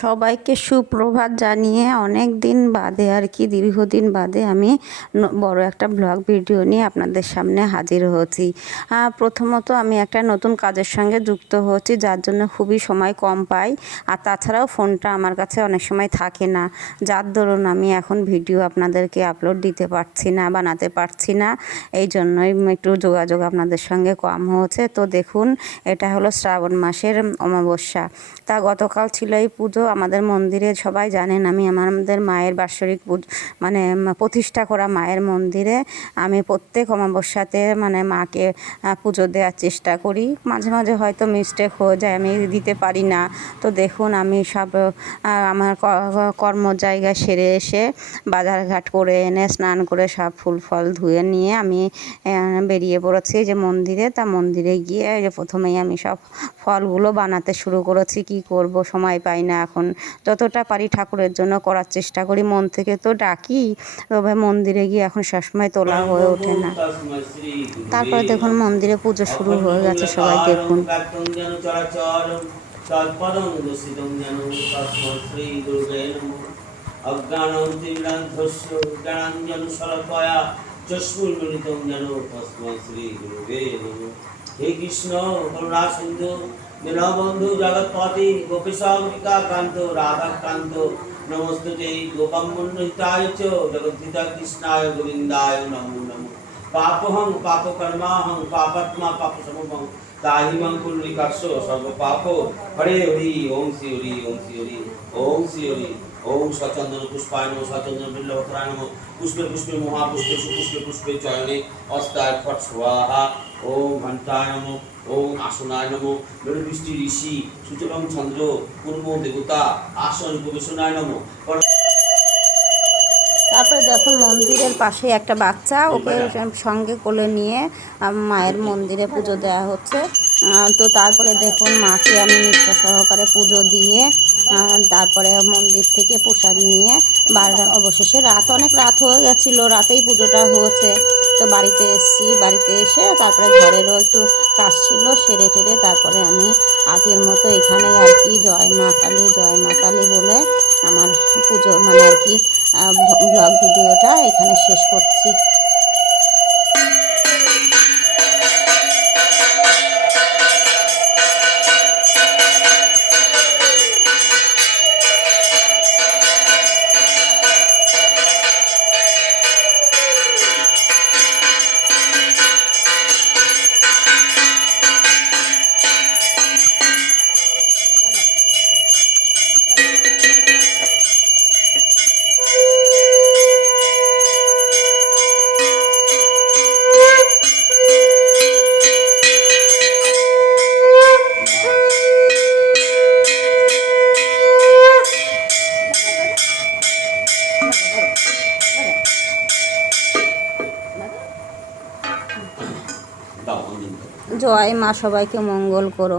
সবাইকে সুপ্রভাত জানিয়ে অনেক দিন বাদে আর কি দীর্ঘদিন বাদে আমি বড় একটা ব্লগ ভিডিও নিয়ে আপনাদের সামনে হাজির হয়েছি। প্রথমত আমি একটা নতুন কাজের সঙ্গে যুক্ত হচ্ছি, যার জন্য খুবই সময় কম পাই। আর তাছাড়াও ফোনটা আমার কাছে অনেক সময় থাকে না, যার দরুন আমি এখন ভিডিও আপনাদেরকে আপলোড দিতে পারছি না, বানাতে পারছি না। এই জন্যই একটু যোগাযোগ আপনাদের সঙ্গে কম হয়েছে। তো দেখুন, এটা হলো শ্রাবণ মাসের অমাবস্যা। তা গতকাল ছিল এই পুজো আমাদের মন্দিরে। সবাই জানেন আমি আমাদের মায়ের বাৎসরিক মানে প্রতিষ্ঠা করা মায়ের মন্দিরে আমি প্রত্যেক অমাবস্যাতে মাকে পুজো দেওয়ার চেষ্টা করি। মাঝে মাঝে হয়তো মিস্টেক হয়ে যায়, আমি দিতে পারি না। তো দেখুন, আমি সব আমার কর্ম জায়গায় সেরে এসে বাজারঘাট করে এনে স্নান করে সব ফুল ফল ধুয়ে নিয়ে আমি বেরিয়ে পড়েছি যে মন্দিরে। তা মন্দিরে গিয়ে যে প্রথমেই আমি সব ফলগুলো বানাতে শুরু করেছি। কি করব, সময় পাই না এখন। যতটা পারি ঠাকুরের জন্য করার চেষ্টা করি, মন থেকে তো ডাকি, তবে মন্দিরে গিয়ে এখন সবসময় তোলা হয়ে ওঠে না। তারপরে দেখুন মন্দিরে পুজো শুরু হয়ে গেছে, সবাই দেখুন। হে কৃষ্ণ করুণা সিন্ধু দীনবন্ধু জগৎপতি গোপীশাম্বিকা কান্ত রাধাকান্ত নমস্তুতে গোপাম্মন্বিতায় চ জগদ্ধিতা কৃষ্ণায় গোবিন্দায় নমো নমো। পাপহং পাপকর্মাহং পাপাত্মা পাপসমভং তাহিমং পুণ্ডিকাস্য সর্ব পাপ হরে হরি। ওম শ্রী হরি ওম শ্রী হরি ওম শ্রী হরি। ওম সচন্দন পুষ্পায় নমঃ সচন্দন বিল্লপত্রায় নমঃ পুষ্পে পুষ্পে মহাপুষ্পে সুপুষ্পে পুষ্পে চয়নে অস্তায় ফট স্বাহা। ওম ঘণ্টায় নমঃ ওম আসনায় নমঃ বৃষ্টি ঋষি সুচরম চন্দ্র পূর্ব দেবতা আসন উপবেশনায় নমঃ। তারপরে দেখুন মন্দিরের পাশে একটা বাচ্চা, ওকে সঙ্গে কোলে নিয়ে মায়ের মন্দিরে পুজো দেওয়া হচ্ছে। তো তারপরে দেখুন মাকে আমি নিষ্ঠা সহকারে পুজো দিয়ে তারপরে মন্দির থেকে প্রসাদ নিয়ে অবশেষে অনেক রাত হয়ে গেছিলো, রাতেই পুজোটা হয়েছে। তো বাড়িতে এসেছি, বাড়িতে এসে তারপরে ঘরেরও একটু কাজ ছিল, সেরে টেরে তারপরে আমি আজকের মতো এখানেই আর কি জয় মা কালী বলে আমার পুজো আর কি ব্লগ ভিডিওটা এখানে শেষ করছি। জয় মা, সবাইকে মঙ্গল করো।